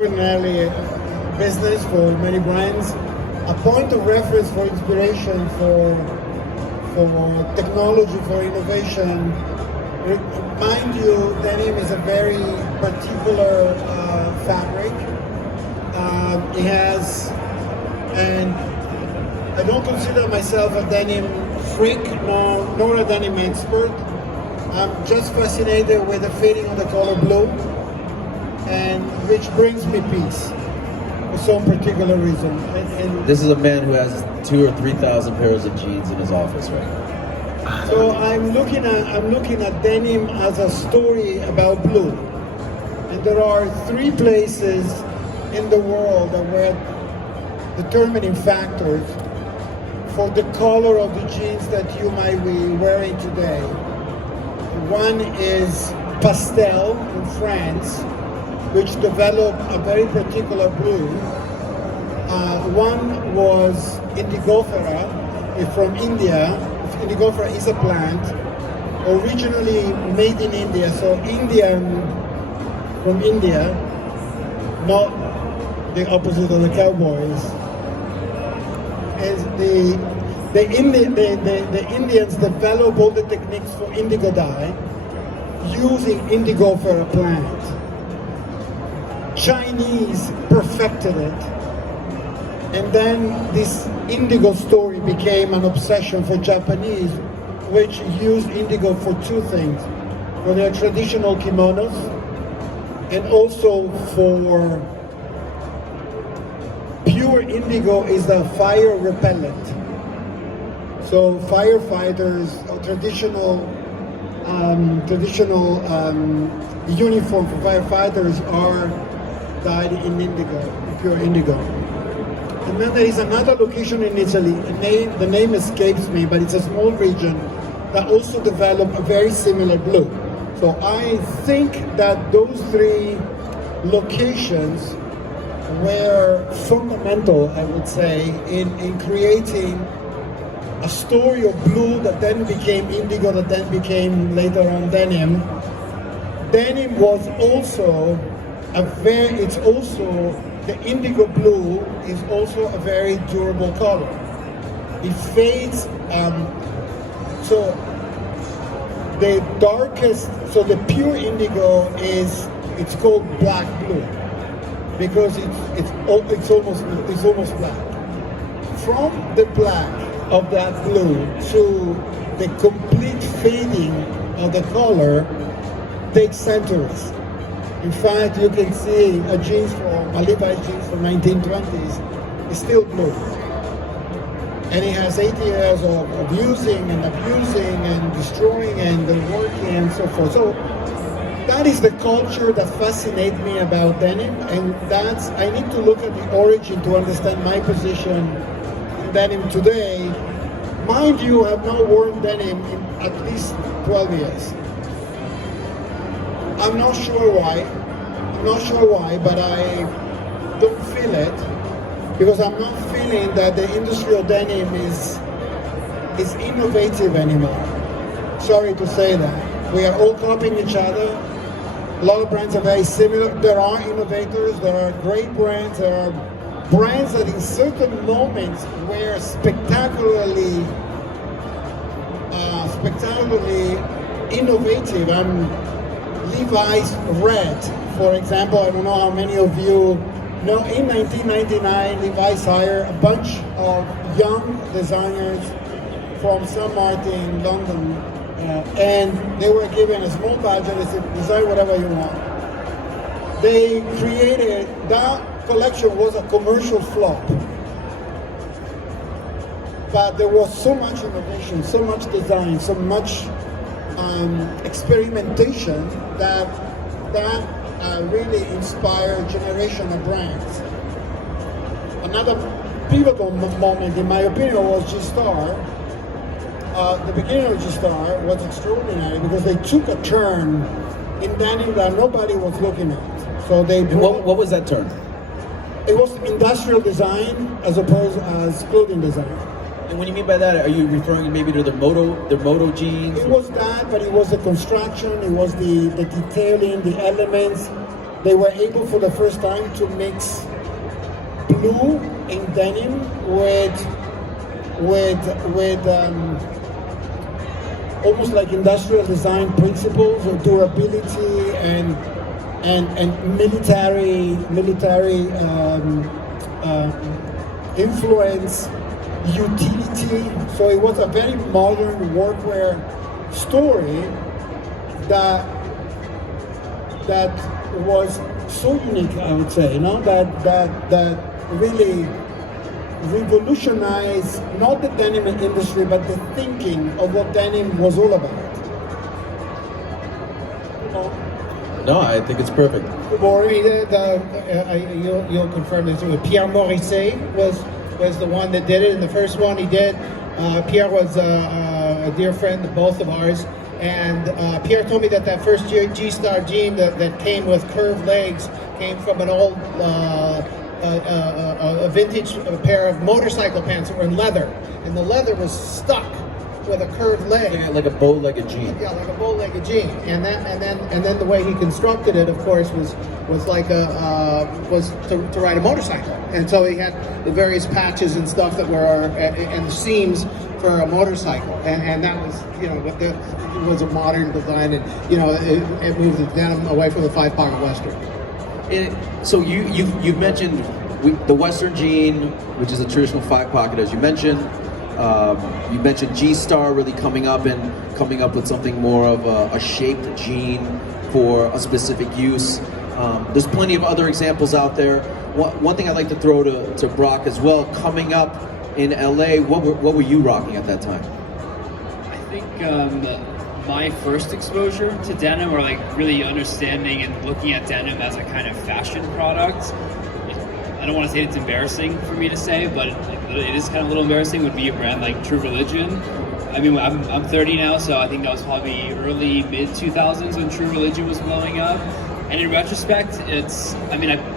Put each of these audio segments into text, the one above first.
Extraordinarily business for many brands, a point of reference for inspiration, for technology, for innovation. Mind you, denim is a very particular fabric. It has, and I don't consider myself a denim freak nor a denim expert. I'm just fascinated with the fitting of the color blue, and which brings me peace for some particular reason. And this is a man who has 2,000 or 3,000 pairs of jeans in his office right now. So I'm looking at denim as a story about blue, and there are 3 places in the world that were determining factors for the color of the jeans that you might be wearing today. One is pastel in France, which developed a very particular blue. One was indigofera from India. Indigofera is a plant originally made in India, so Indian from India, not the opposite of the cowboys. As the Indians developed all the techniques for indigo dye using indigofera plant. Chinese perfected it, and then this indigo story became an obsession for Japanese, which used indigo for 2 things: for their traditional kimonos and also for pure indigo is a fire repellent. So firefighters, traditional uniform for firefighters are dyed in indigo, pure indigo. And then there is another location in Italy, the name escapes me, but it's a small region that also developed a very similar blue. So I think that those 3 locations were fundamental, I would say, in creating a story of blue that then became indigo, that then became later on denim. Denim was also the indigo blue is also a very durable color. It fades, so the darkest, so the pure indigo it's called black blue because it's almost black. From the black of that blue to the complete fading of the color takes centuries. In fact, you can see a Levi's jeans from 1920s is still blue. And it has 80 years of using and abusing and destroying and working and so forth. So that is the culture that fascinates me about denim, and I need to look at the origin to understand my position in denim today. Mind you, I've not worn denim in at least 12 years. I'm not sure why, but I don't feel it, because I'm not feeling that the industry of denim is innovative anymore. Sorry to say that. We are all copying each other. A lot of brands are very similar. There are innovators, there are great brands, there are brands that in certain moments were spectacularly innovative. Levi's Red, for example, I don't know how many of you know, in 1999, Levi's hired a bunch of young designers from St. Martin, London, and they were given a small budget. They said, design whatever you want. They created, that collection was a commercial flop. But there was so much innovation, so much design, so much experimentation that really inspired a generation of brands. Another pivotal moment, in my opinion, was G-Star. The beginning of G-Star was extraordinary because they took a turn in denim that nobody was looking at. So they brought, what was that turn? It was industrial design as opposed as clothing design. And when you mean by that, are you referring maybe to their moto jeans? It was that, but it was the construction, it was the detailing, the elements. they were able for the first time to mix blue in denim with almost like industrial design principles of durability and military influence, utility. So it was a very modern workwear story that was so unique, I would say, that really revolutionized not the denim industry, but the thinking of what denim was all about. No, I think it's perfect. You'll confirm this. Pierre Morisset was the one that did it, and the first one he did. Pierre was a dear friend of both of ours, and Pierre told me that first G-Star jean that came with curved legs came from an old a vintage pair of motorcycle pants that were in leather, and the leather was stuck with a curved leg, like a bow-legged jean. Yeah, like a bow-legged jean, and then the way he constructed it, of course, was like to ride a motorcycle, and so he had the various patches and stuff that were and the seams for a motorcycle, and that was it was a modern design, and it moved the denim away from the 5-pocket western. So you've mentioned the Western jean, which is a traditional 5-pocket, as you mentioned. You mentioned G-Star really coming up with something more of a shaped jean for a specific use. There's plenty of other examples out there. One thing I'd like to throw to Brock as well, coming up in LA, what were you rocking at that time? I think my first exposure to denim, or like really understanding and looking at denim as a kind of fashion product, I don't want to say it's embarrassing for me to say, but it is kind of a little embarrassing, would be a brand like True Religion. I mean, I'm 30 now, so I think that was probably early, mid-2000s when True Religion was blowing up. And in retrospect, I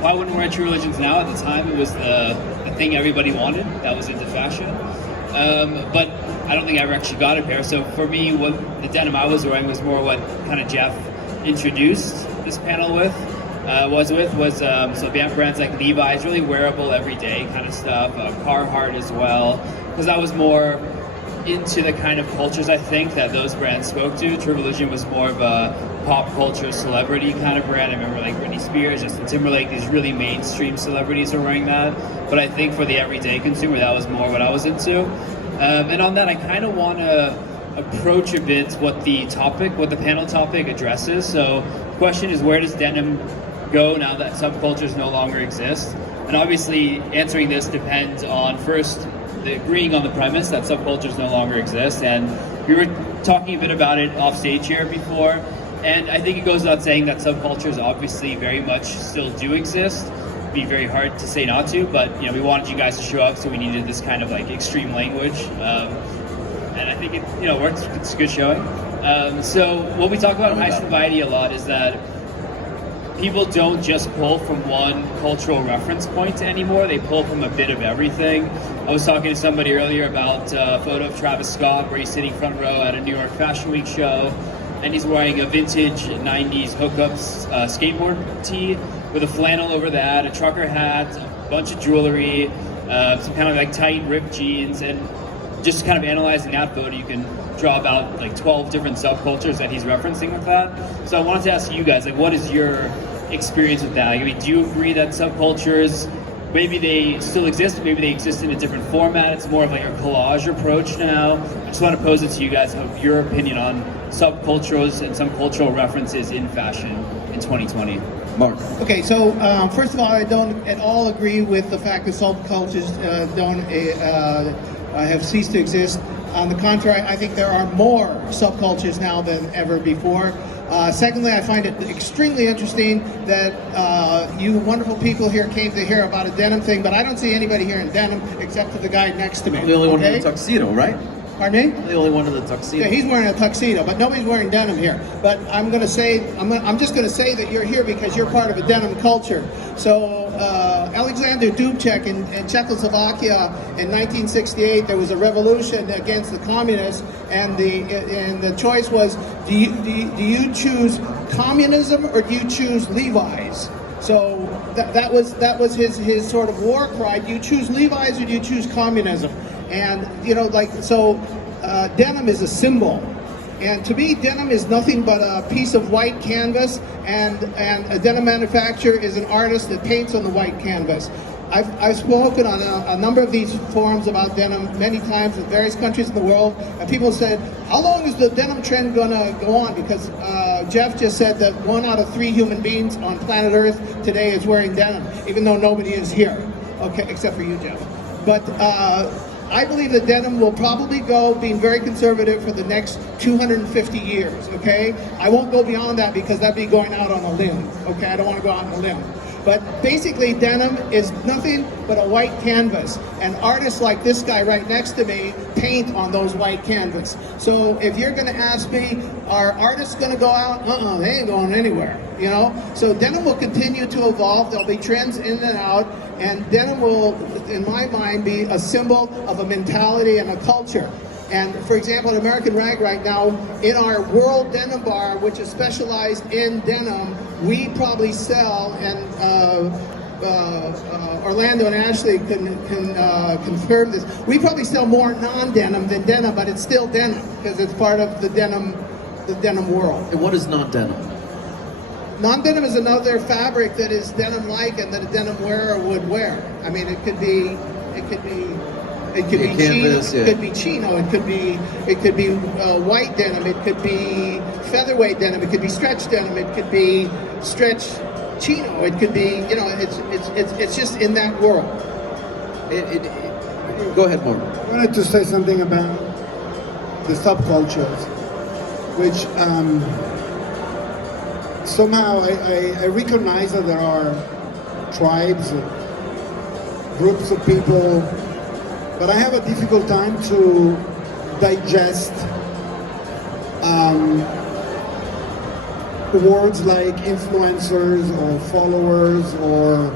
probably wouldn't wear True Religions now. At the time, it was the thing everybody wanted that was into fashion. But I don't think I ever actually got a pair. So for me, what the denim I was wearing was more what kind of Jeff introduced this panel with. So brands like Levi's, really wearable everyday kind of stuff, Carhartt as well, because I was more into the kind of cultures I think that those brands spoke to. True Religion was more of a pop culture celebrity kind of brand. I remember like Britney Spears, Justin Timberlake, these really mainstream celebrities are wearing that, but I think for the everyday consumer that was more what I was into. And on that, I kind of want to approach a bit what the panel topic addresses. So the question is, where does denim go now that subcultures no longer exist? And obviously answering this depends on first agreeing on the premise that subcultures no longer exist, and we were talking a bit about it off stage here before, and I think it goes without saying that subcultures obviously very much still do exist. It'd be very hard to say not to, but we wanted you guys to show up, so we needed this kind of like extreme language, and I think it works. It's a good showing. So what we talk about in Highsnobiety a lot is that people don't just pull from one cultural reference point anymore. They pull from a bit of everything. I was talking to somebody earlier about a photo of Travis Scott where he's sitting front row at a New York Fashion Week show, and he's wearing a vintage 90s hookups skateboard tee with a flannel over that, a trucker hat, a bunch of jewelry, some kind of like tight ripped jeans, and just kind of analyzing that photo, you can draw about like 12 different subcultures that he's referencing with that. So I wanted to ask you guys, like, what is your experience with that? Like, I mean, do you agree that subcultures, maybe they still exist, but maybe they exist in a different format? It's more of like a collage approach now. I just want to pose it to you guys, your opinion on subcultures and some cultural references in fashion in 2020. Mark. Okay, so first of all, I don't at all agree with the fact that subcultures have ceased to exist. On the contrary, I think there are more subcultures now than ever before. Secondly, I find it extremely interesting that you wonderful people here came to hear about a denim thing, but I don't see anybody here in denim except for the guy next to me. I'm the only one in the tuxedo, right? Pardon me? I'm the only one in the tuxedo. Yeah, he's wearing a tuxedo, but nobody's wearing denim here. But I'm just going to say that you're here because you're part of a denim culture. So Alexander Dubček in Czechoslovakia in 1968, there was a revolution against the communists, and the choice was: do you choose communism or do you choose Levi's? So that was his sort of war cry. Do you choose Levi's or do you choose communism? And denim is a symbol. And to me, denim is nothing but a piece of white canvas, and a denim manufacturer is an artist that paints on the white canvas. I've spoken on a number of these forums about denim many times in various countries in the world, and people said, how long is the denim trend going to go on? Because Jeff just said that 1 out of 3 human beings on planet Earth today is wearing denim, even though nobody is here, okay, except for you, Jeff. But I believe that denim will probably go, being very conservative, for the next 250 years, okay? I won't go beyond that because that'd be going out on a limb, okay? I don't want to go out on a limb. But basically, denim is nothing but a white canvas. And artists like this guy right next to me paint on those white canvas. So if you're going to ask me, are artists going to go out? They ain't going anywhere, you know? So denim will continue to evolve. There'll be trends in and out. And denim will, in my mind, be a symbol of a mentality and a culture. And for example, at American Rag right now, in our World Denim Bar, which is specialized in denim, we probably sell, and Orlando and Ashley can confirm this, we probably sell more non-denim than denim, but it's still denim because it's part of the denim world. And what is non-denim? Non-denim is another fabric that is denim-like and that a denim wearer would wear. I mean, it could be canvas, chino, it could be chino, it could be white denim, it could be featherweight denim, it could be stretch denim, it could be stretch chino, it could be, you know, it's just in that world. Go ahead, Mark. I wanted to say something about the subcultures, which somehow I recognize that there are tribes, groups of people, but I have a difficult time to digest words like influencers or followers or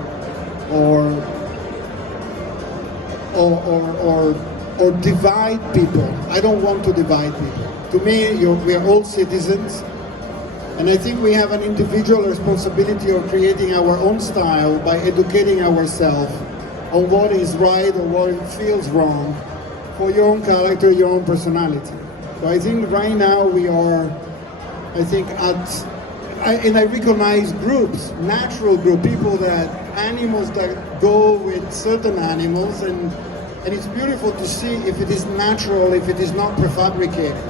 divide people. I don't want to divide people. To me, we are all citizens, and I think we have an individual responsibility of creating our own style by educating ourselves on what is right or what feels wrong for your own character, your own personality. So I think right now we are, I think and I recognize groups, natural group, people animals that go with certain animals, and it's beautiful to see if it is natural, if it is not prefabricated.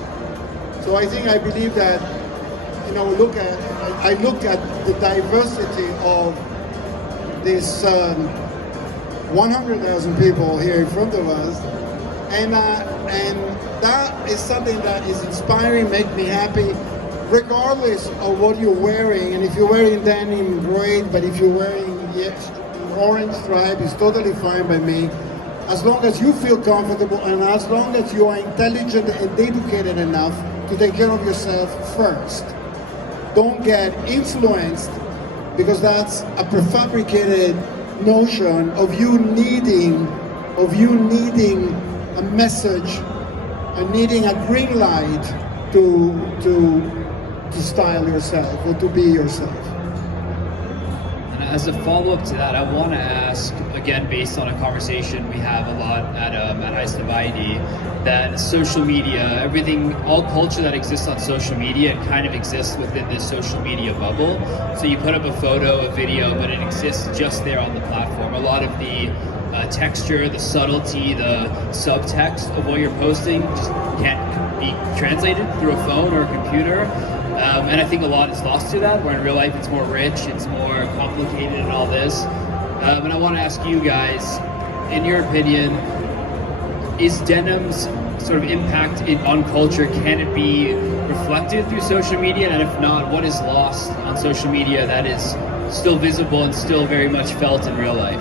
So I believe that, you know, I look at the diversity of this 100,000 people here in front of us, and that is something that is inspiring, make me happy, regardless of what you're wearing. And if you're wearing denim, great, but if you're wearing orange stripe, it's totally fine by me, as long as you feel comfortable and as long as you are intelligent and educated enough to take care of yourself first. Don't get influenced, because that's a prefabricated notion of you needing a message and needing a green light to style yourself or to be yourself. And as a follow-up to that, I want to ask, again, based on a conversation we have a lot at Highsnobiety, that social media, everything, all culture that exists on social media, it kind of exists within this social media bubble. So you put up a photo, a video, but it exists just there on the platform. A lot of the texture, the subtlety, the subtext of what you're posting just can't be translated through a phone or a computer. And I think a lot is lost to that, where in real life it's more rich, it's more complicated and all this. And I want to ask you guys, in your opinion, is denim's sort of impact on culture, can it be reflected through social media? And if not, what is lost on social media that is still visible and still very much felt in real life?